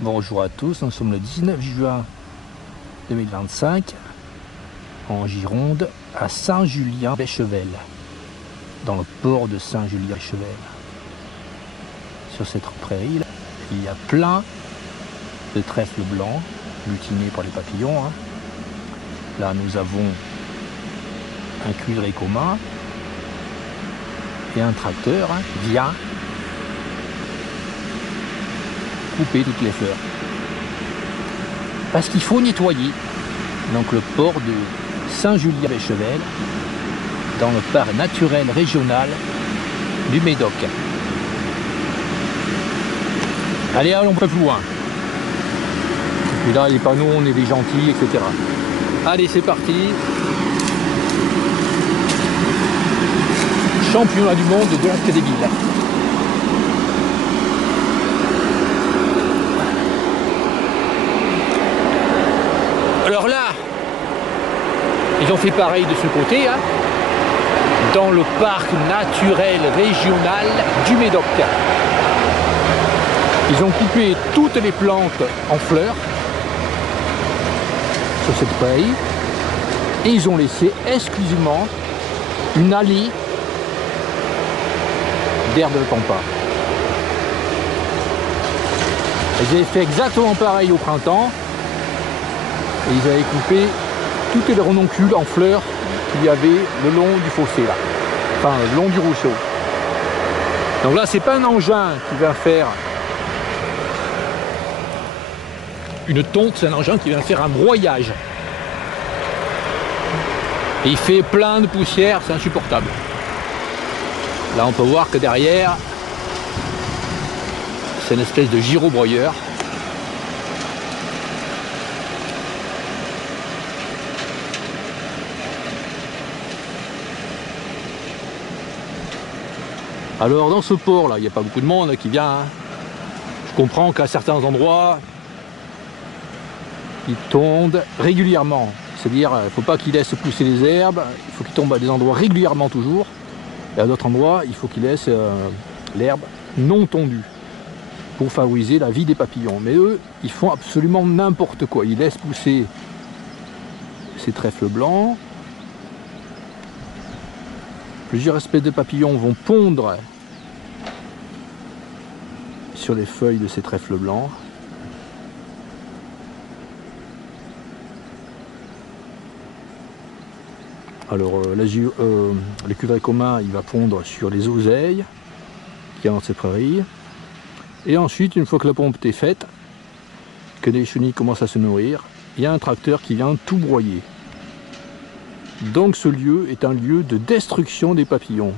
Bonjour à tous, nous sommes le 19 juin 2025 en Gironde à Saint-Julien-Béchevel, dans le port de Saint-Julien-Béchevel. Sur cette prairie, il y a plein de trèfles blancs butinés par les papillons. Là, nous avons un cuivret commun et un tracteur qui vient couper toutes les fleurs. Parce qu'il faut nettoyer donc le port de Saint-Julien-Béchevel dans le parc naturel régional du Médoc. Allez, allons un peu plus loin. Et là, les panneaux, on est des gentils, etc. Allez, c'est parti. Championnat du monde de l'arc des villes. Alors là, ils ont fait pareil de ce côté, dans le parc naturel régional du Médoc. Ils ont coupé toutes les plantes en fleurs sur cette prairie et ils ont laissé exclusivement une allée d'herbe de pampa. Ils avaient fait exactement pareil au printemps. Et ils avaient coupé toutes les renoncules en fleurs qu'il y avait le long du fossé là, enfin le long du ruisseau. Donc là, c'est pas un engin qui va faire une tonte, c'est un engin qui vient faire un broyage. Et il fait plein de poussière, c'est insupportable. Là, on peut voir que derrière, c'est une espèce de gyrobroyeur. Alors dans ce port là, il n'y a pas beaucoup de monde qui vient. Je comprends qu'à certains endroits, ils tondent régulièrement. C'est-à-dire, il ne faut pas qu'ils laissent pousser les herbes, il faut qu'ils tombent à des endroits régulièrement toujours. Et à d'autres endroits, il faut qu'ils laissent l'herbe non tondue pour favoriser la vie des papillons. Mais eux, ils font absolument n'importe quoi. Ils laissent pousser ces trèfles blancs. Plusieurs espèces de papillons vont pondre sur les feuilles de ces trèfles blancs. Alors le cuivret commun, il va pondre sur les oseilles qui y a dans ces prairies. Et ensuite, une fois que la pompe est faite, que les chenilles commencent à se nourrir, il y a un tracteur qui vient tout broyer. Donc ce lieu est un lieu de destruction des papillons.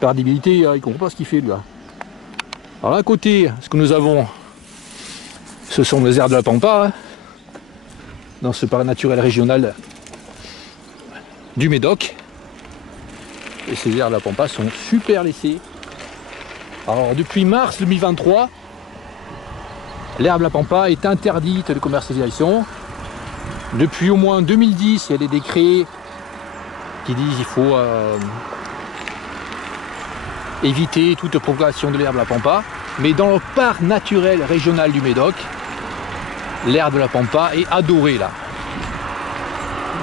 Par débilité, il ne comprend pas ce qu'il fait là. Alors à côté, ce que nous avons, ce sont les herbes de la pampa, dans ce parc naturel régional du Médoc. Et ces herbes de la pampa sont super laissées. Alors depuis mars 2023, l'herbe de la pampa est interdite de commercialisation. Depuis au moins 2010, il y a des décrets qui disent qu'il faut éviter toute propagation de l'herbe de la pampa. Mais dans le parc naturel régional du Médoc, l'herbe de la pampa est adorée là.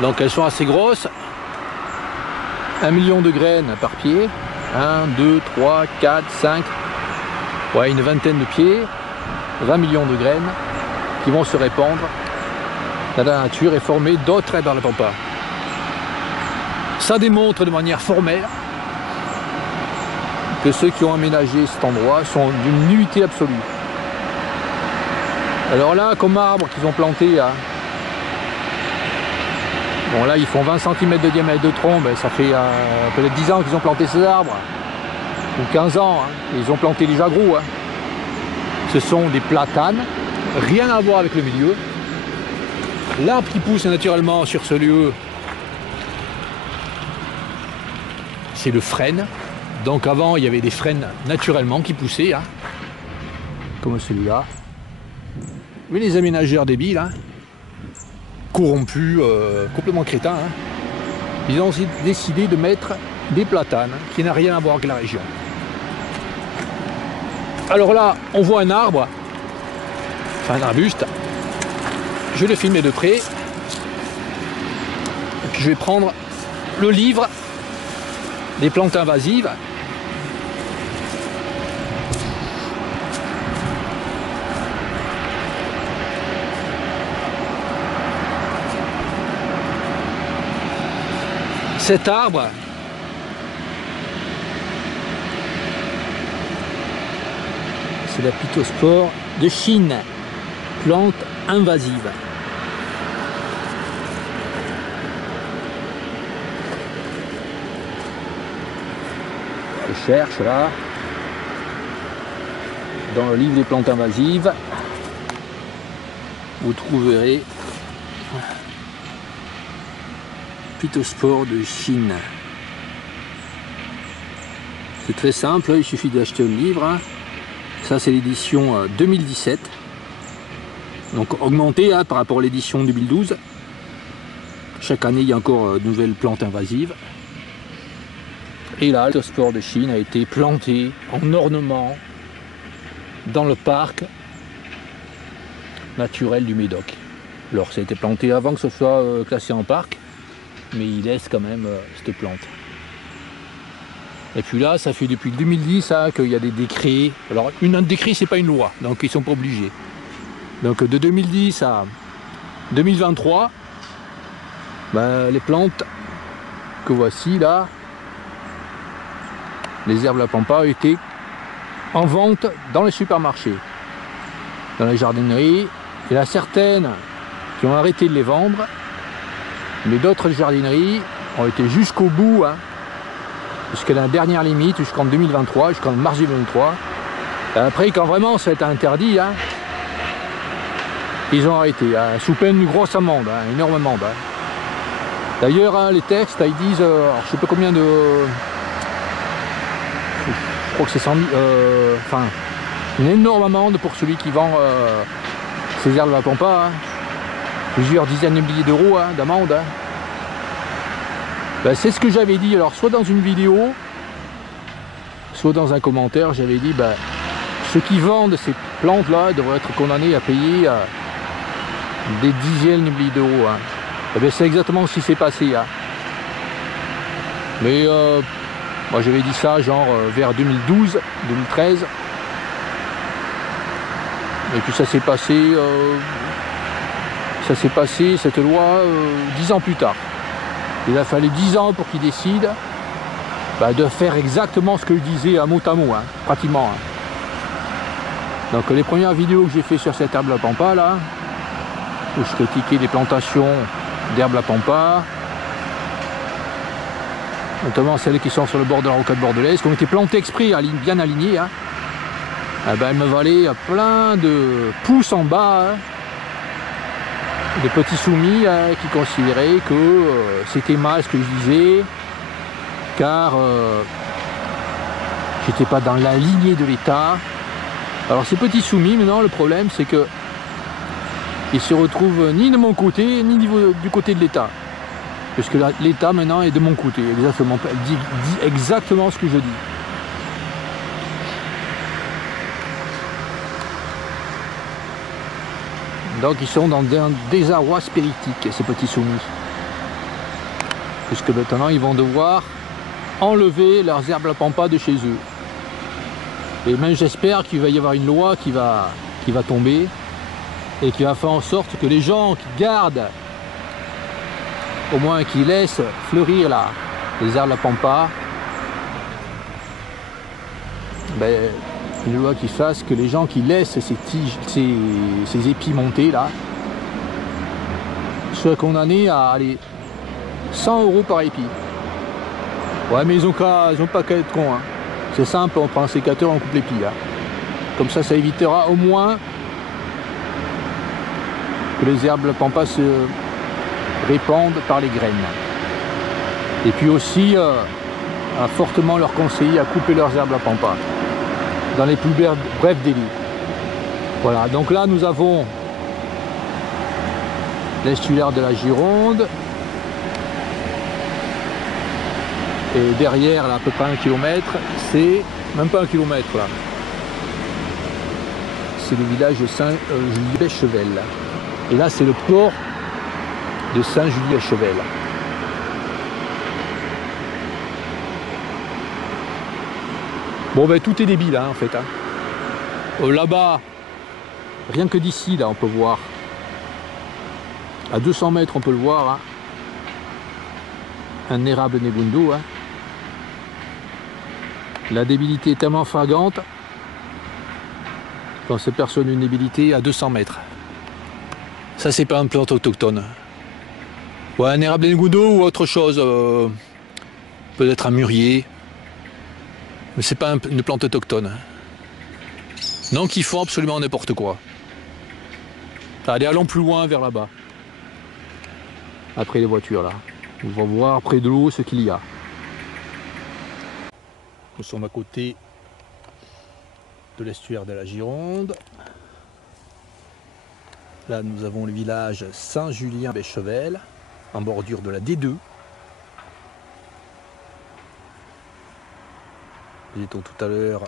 Donc elles sont assez grosses. 1 million de graines par pied. 1, 2, 3, 4, 5. Ouais, une vingtaine de pieds. 20 millions de graines qui vont se répandre dans la nature et former d'autres herbes de la pampa. Ça démontre de manière formelle que ceux qui ont aménagé cet endroit sont d'une nullité absolue. Alors là, comme arbre qu'ils ont planté, bon là ils font 20 cm de diamètre de tronc, ben, ça fait peut-être 10 ans qu'ils ont planté ces arbres, ou 15 ans, et ils ont planté déjà gros. Ce sont des platanes, rien à voir avec le milieu. L'arbre qui pousse naturellement sur ce lieu, c'est le frêne. Donc avant, il y avait des frênes naturellement qui poussaient, comme celui-là. Mais les aménageurs débiles, corrompus, complètement crétins, ils ont décidé de mettre des platanes qui n'ont rien à voir avec la région. Alors là, on voit un arbre enfin un arbuste. Je vais le filmer de près. Et puis je vais prendre le livre des plantes invasives. Cet arbre, c'est la Pittosporum de Chine, plante invasive. Je cherche là, dans le livre des plantes invasives, vous trouverez Pittosporum de Chine. C'est très simple, il suffit d'acheter le livre. Hein. Ça c'est l'édition 2017. Donc augmenté hein, par rapport à l'édition 2012. Chaque année il y a encore de nouvelles plantes invasives. Et là, le Pittosporum de Chine a été planté en ornement dans le parc naturel du Médoc. Alors ça a été planté avant que ce soit classé en parc, mais il laisse quand même cette plante. Et puis là, ça fait depuis 2010 hein, qu'il y a des décrets. Alors un décret c'est pas une loi, donc ils sont pas obligés. Donc de 2010 à 2023, ben, les plantes que voici là, les herbes la pampa étaient en vente dans les supermarchés, dans les jardineries. Il y en a certaines qui ont arrêté de les vendre, mais d'autres jardineries ont été jusqu'au bout, hein, jusqu'à la dernière limite, jusqu'en 2023, jusqu'en mars 2023. Et après, quand vraiment ça a été interdit, hein, ils ont arrêté, hein, sous peine d'une grosse amende, hein, énorme amende. Hein. D'ailleurs, hein, les textes, ils disent, alors, je sais pas combien de... Je crois que c'est 100 000, enfin, une énorme amende pour celui qui vend ces herbes à la pampa, hein. Plusieurs dizaines de milliers d'euros hein, d'amende. Hein. Ben, c'est ce que j'avais dit, alors soit dans une vidéo, soit dans un commentaire, j'avais dit, ben, ceux qui vendent ces plantes-là devraient être condamnés à payer des dizaines de milliers d'euros. Hein. Et ben, c'est exactement ce qui s'est passé. Hein. Mais moi j'avais dit ça genre vers 2012, 2013. Et puis ça s'est passé cette loi 10 ans plus tard. Il a fallu 10 ans pour qu'ils décident bah, de faire exactement ce que je disais à mot, hein, pratiquement. Hein. Donc les premières vidéos que j'ai fait sur cette herbe la pampa là, où je critiquais les plantations d'herbes la pampa, notamment celles qui sont sur le bord de la rocade bordelaise, qui ont été plantées exprès, bien alignées, hein. Eh ben, elles me valaient plein de pouces en bas, hein, de petits soumis hein, qui considéraient que c'était mal ce que je disais, car j'étais pas dans la lignée de l'État. Alors ces petits soumis, maintenant le problème c'est que ils se retrouvent ni de mon côté, ni du côté de l'État. Parce que l'État maintenant est de mon côté, exactement, dit exactement ce que je dis. Donc ils sont dans un désarroi spiritique, ces petits soumis. Puisque maintenant ils vont devoir enlever leurs herbes la pampa de chez eux. Et même j'espère qu'il va y avoir une loi qui va tomber et qui va faire en sorte que les gens qui gardent, au moins qui laissent fleurir là, les herbes la pampa, ben, une loi qui fasse que les gens qui laissent ces tiges, ces épis montés là, soient condamnés à aller 100 € par épi. Ouais, mais ils ont pas qu'à être cons. Hein. C'est simple, on prend un sécateur, on coupe l'épi. Hein. Comme ça, ça évitera au moins que les herbes la pampa se répandent par les graines. Et puis aussi, à fortement leur conseiller à couper leurs herbes la pampa dans les plus brefs délais. Voilà, donc là nous avons l'estuaire de la Gironde. Et derrière, là, à peu près 1 km, c'est même pas 1 km là. c'est le village de Saint-Julie-Bechevel. Et là, c'est le port de Saint-Julie-Bechevel. Bon, ben tout est débile, hein, en fait. Hein. Là-bas, rien que d'ici, là, on peut voir. À 200 mètres, on peut le voir. Hein. Un érable negundo. Hein. La débilité est tellement flagrante qu'on se perçoit une débilité à 200 mètres. Ça, c'est pas une plante autochtone. Ouais, un érable negundo ou autre chose. Peut-être un mûrier. Mais c'est pas une plante autochtone. Donc ils font absolument n'importe quoi. Allez, allons plus loin vers là-bas. Après les voitures là. On va voir près de l'eau ce qu'il y a. Nous sommes à côté de l'estuaire de la Gironde. Là nous avons le village Saint-Julien-Bechevel, en bordure de la D2. Nous étions tout à l'heure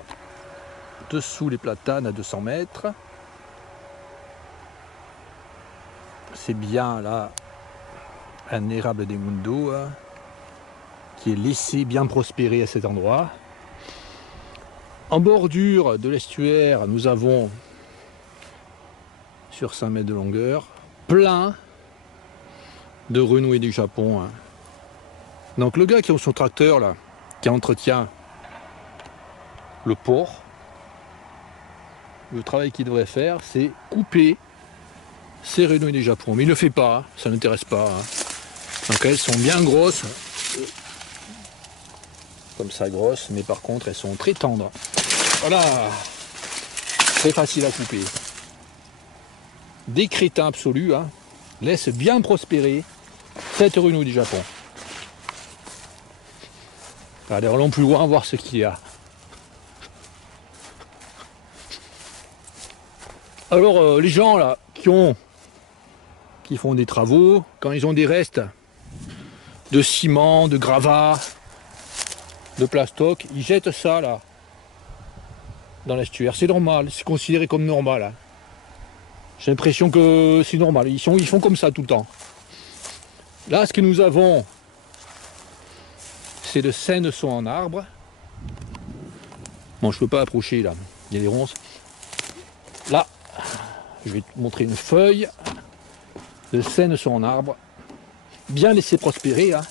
dessous les platanes à 200 mètres. C'est bien là un érable des Mundo hein, qui est laissé bien prospérer à cet endroit. En bordure de l'estuaire, nous avons sur 5 mètres de longueur plein de renouées du Japon. Hein. Donc le gars qui a son tracteur là, qui entretient le port, le travail qu'il devrait faire, c'est couper ces renouées du Japon. Mais il ne le fait pas, hein, ça n'intéresse pas. Hein. Donc elles sont bien grosses, comme ça grosses, mais par contre elles sont très tendres. Voilà, très facile à couper. Des crétins absolus, hein, laisse bien prospérer cette renouée du Japon. Allez, allons plus loin voir ce qu'il y a. Alors les gens là qui font des travaux, quand ils ont des restes de ciment, de gravats, de plastoc, ils jettent ça là dans l'estuaire. C'est normal, c'est considéré comme normal. Hein. J'ai l'impression que c'est normal, ils font comme ça tout le temps. Là ce que nous avons, c'est de saines sont en arbre. Bon, je peux pas approcher là, il y a des ronces. Là, je vais te montrer une feuille de saines sont en arbre, bien laissé prospérer. Hein.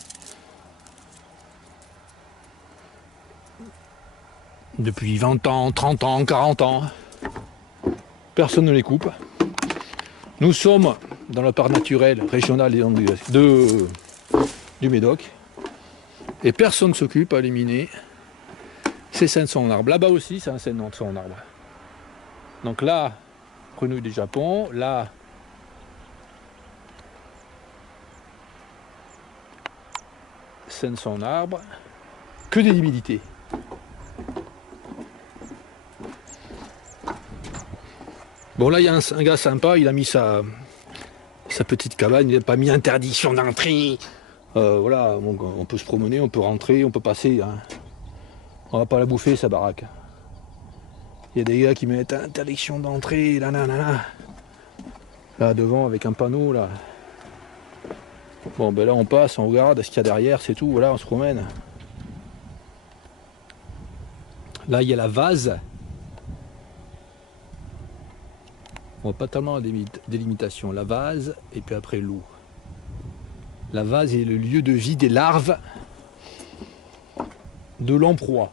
Depuis 20 ans, 30 ans, 40 ans, personne ne les coupe. Nous sommes dans le parc naturel régional du Médoc et personne ne s'occupe à éliminer ces saines sont en arbre. Là-bas aussi, c'est un saine sont en arbre. Donc là, renouée du Japon, là, saine sont en arbre, que des liquidités. Bon là il y a un gars sympa, il a mis sa petite cabane, il n'a pas mis interdiction d'entrée. Voilà, donc on peut se promener, on peut rentrer, on peut passer. Hein. On va pas la bouffer sa baraque. Il y a des gars qui mettent interdiction d'entrée, là devant avec un panneau là. Bon ben là on passe, on regarde ce qu'il y a derrière, c'est tout, voilà on se promène. Là il y a la vase. Bon, pas tellement de délimitation, la vase et puis après l'eau. La vase est le lieu de vie des larves de l'emploi.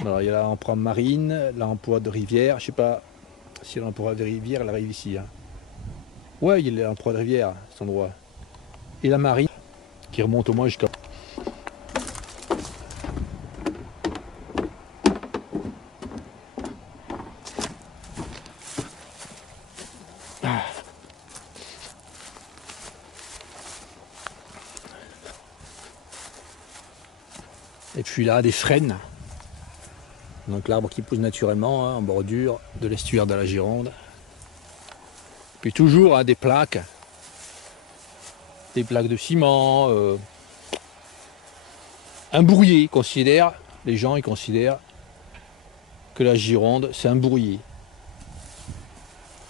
Alors il y a l'emploi marine, l'emploi de rivière, je sais pas si l'emploi de rivière elle arrive ici. Hein. Ouais, il y a l'emploi de rivière, cet endroit. Et la marine qui remonte au moins jusqu'à... Et puis là, des frênes. Donc l'arbre qui pousse naturellement hein, en bordure de l'estuaire de la Gironde. Puis toujours hein, des plaques de ciment. Un bourrier, les gens ils considèrent que la Gironde, c'est un bourrier.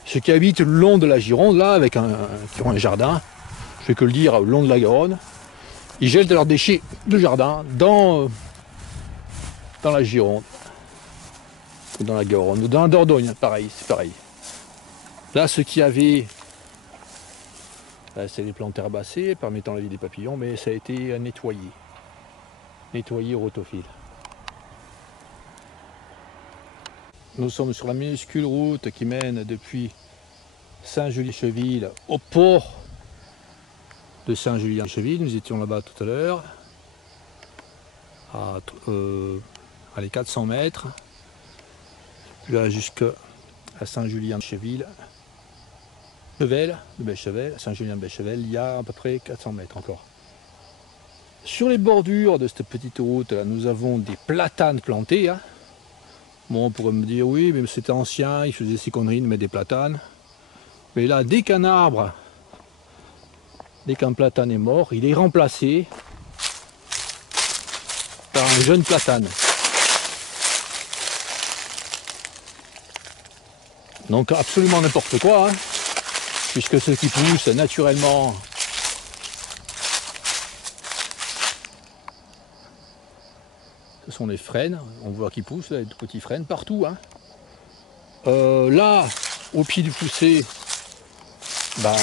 Ceux qui habitent le long de la Gironde, là, qui ont un jardin, je vais que le dire, le long de la Garonne, ils jettent leurs déchets de jardin dans la Gironde, ou dans la Garonne, ou dans la Dordogne, pareil, c'est pareil. Là, ceux qui avaient, c'est les plantes herbacées permettant la vie des papillons, mais ça a été nettoyé au rotophile. Nous sommes sur la minuscule route qui mène depuis Saint-Julien-Cheville au port de Saint-Julien-Cheville. Nous étions là-bas tout à l'heure, à les 400 mètres, puis là jusqu'à Saint-Julien-Cheville. De Bechevel, Saint-Julien-Bechevel, il y a à peu près 400 mètres encore. Sur les bordures de cette petite route, là, nous avons des platanes plantés. Hein. Bon, on pourrait me dire, oui, mais c'était ancien, il faisait ses conneries de mettre des platanes. Mais là, dès qu'un platane est mort, il est remplacé par un jeune platane. Donc absolument n'importe quoi, hein, puisque ceux qui poussent naturellement ce sont les frênes, on voit qu'ils poussent, là, des petits frênes partout. Hein. Là, au pied du fossé, ben,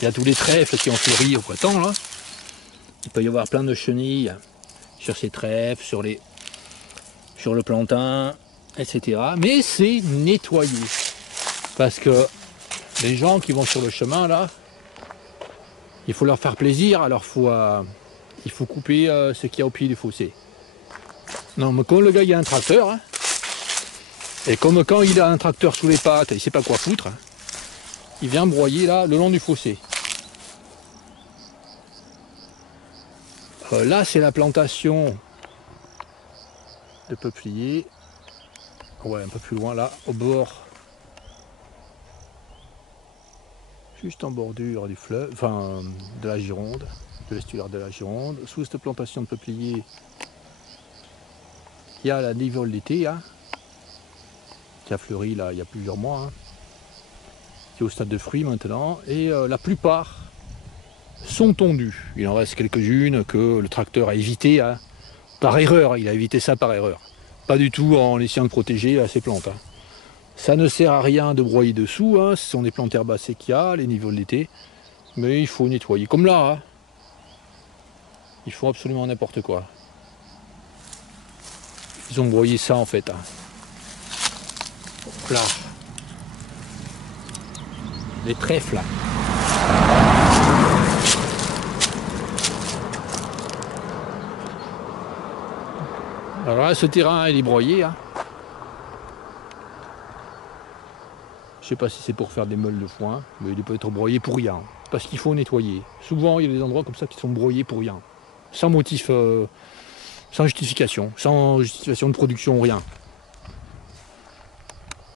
il y a tous les trèfles qui ont fleuri au printemps. Là. Il peut y avoir plein de chenilles sur ces trèfles, sur le plantain, etc. Mais c'est nettoyé. Parce que les gens qui vont sur le chemin, là, il faut leur faire plaisir, alors il faut couper ce qu'il y a au pied du fossé. Non, mais comme le gars il a un tracteur, hein, et comme quand il a un tracteur sous les pattes et il sait pas quoi foutre, hein, il vient broyer là le long du fossé. Là c'est la plantation de peupliers, ouais un peu plus loin là, au bord, juste en bordure du fleuve, enfin de la Gironde, de l'estuaire de la Gironde. Sous cette plantation de peupliers, il y a la nivole d'été, hein, qui a fleuri là il y a plusieurs mois, hein, qui est au stade de fruits maintenant, et la plupart sont tondues. Il en reste quelques-unes que le tracteur a évité, hein, par erreur, il a évité ça par erreur. Pas du tout en essayant de protéger ces plantes. Hein. Ça ne sert à rien de broyer dessous, hein, ce sont des plantes herbacées qu'il y a, les niveaux de l'été, mais il faut nettoyer. Comme là, hein. Ils font absolument n'importe quoi. Ils ont broyé ça en fait. Hein. Là. Les trèfles là. Alors là, ce terrain il est broyé. Hein. Je sais pas si c'est pour faire des meules de foin, mais il peut être broyé pour rien. Parce qu'il faut nettoyer. Souvent il y a des endroits comme ça qui sont broyés pour rien. Sans motif, sans justification de production, rien.